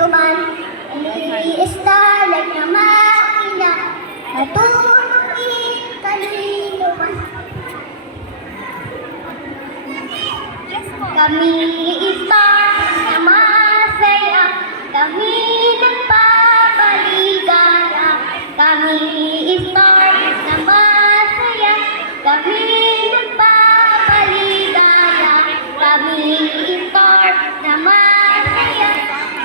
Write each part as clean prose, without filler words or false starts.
tuman, i-star like na makina, natulungin kalinuman. Kami star na masaya, kami nagpapaligaya, kami star na masaya, kami nagpapaligaya, kami star na masaya,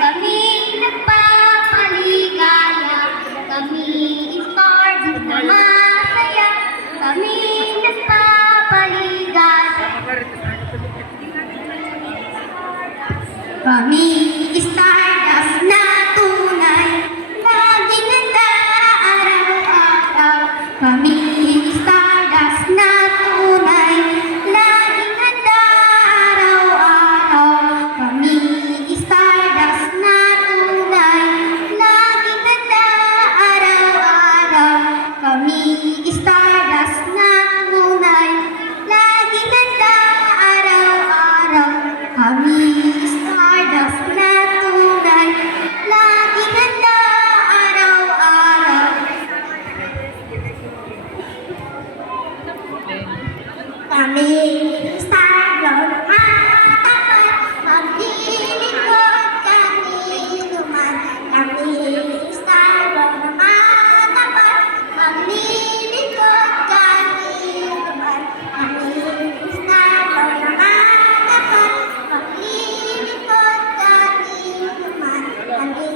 kami nagpapaligaya, kami star na masaya, kami nagpapaligaya. Kami stardust na tunay, laging handa araw-araw. Kami stardust na tunay, laging handa araw-araw. Kami stardust na tunay, laging handa araw-araw. Kami stardust na tunay, laging handa araw-araw. Kami stardust na tunay, laging handa araw-araw. Kami stardust matapat, maglilingkod kami luman. Kami stardust matapat, maglilingkod kami luman. Kami stardust matapat, maglilingkod kami luman. Kami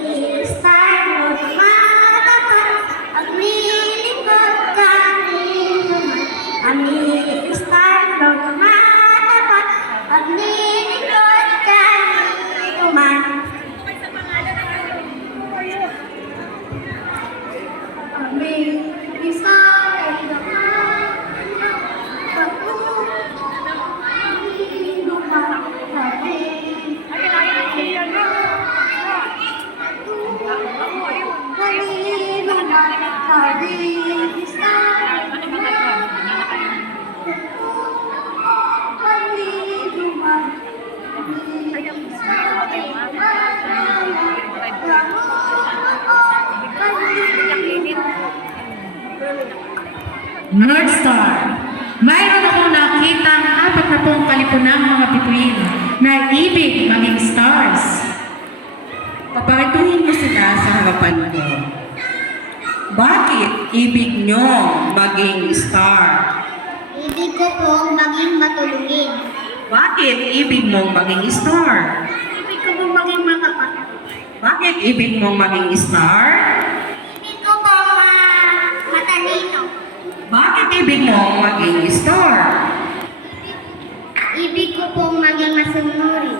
stardust matapat, maglilingkod kami luman. Kami stardust matapat, maglilingkod kami luman. Kami stardust North Star. Mayroon akong nakitang 40 kalipunang mga bituin na ibig maging stars. Paparituhin mo sila sa harapan ko. Bakit ibig nyo maging star? Ibig ko pong maging matulungin. Bakit ibig mong maging star? Ibig ko pong maging matapat. Bakit ibig mong maging star? Ibig ko pong matalino. Bakit ibig mong maging star? Ibig ko pong maging masunuri.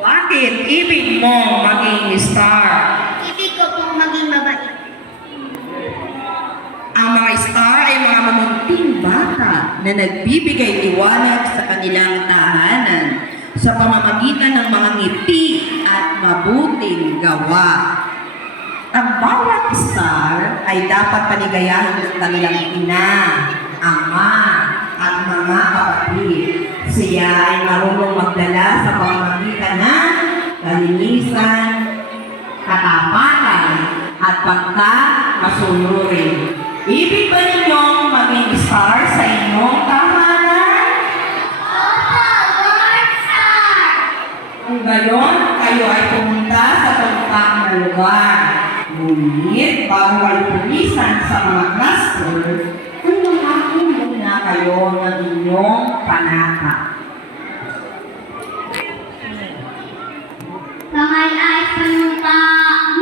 Bakit ibig mong maging star? Ibig ko pong maging mabait. Ang mga star ay mga mamunting bata na nagbibigay liwanag sa kanilang tahanan sa pamamagitan ng mga ngiti at mabuting gawa. Ang bawat star ay dapat paligayahin ng kanilang ina, ama, at mga kapatid. Siya ay marunong magdala sa pamamagitan ng kalinisan, katapatan, at pagka-masunurin. Ibig ba ninyong maging star sa inyong tahanan? Opo, Lord Star! Kung gayon, kayo ay pumunta sa tampak na lugar. Ngunit, bago kayo pumisan sa mga cluster, tumahakin muna kayo ng inyong panata. Kamay ay panunta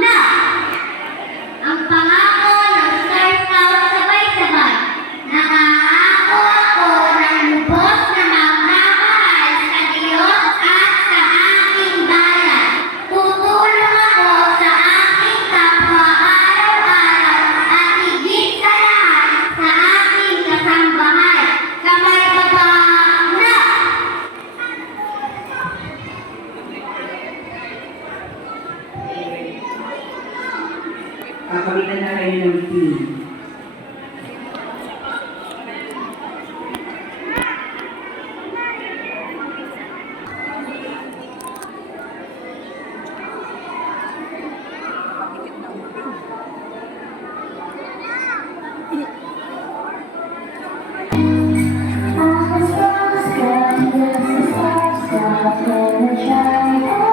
na! Ang pangako ng Star Scout sabay-sabay. Nakahako ako ng lubos na magmamahal sa Diyos at sa aking bayan. Tutulong ako sa aking kapwa araw-araw at higit sa lahat sa aking kasambahay. Kamay baba na! Kakabitan na kayo ng team. Meron siyang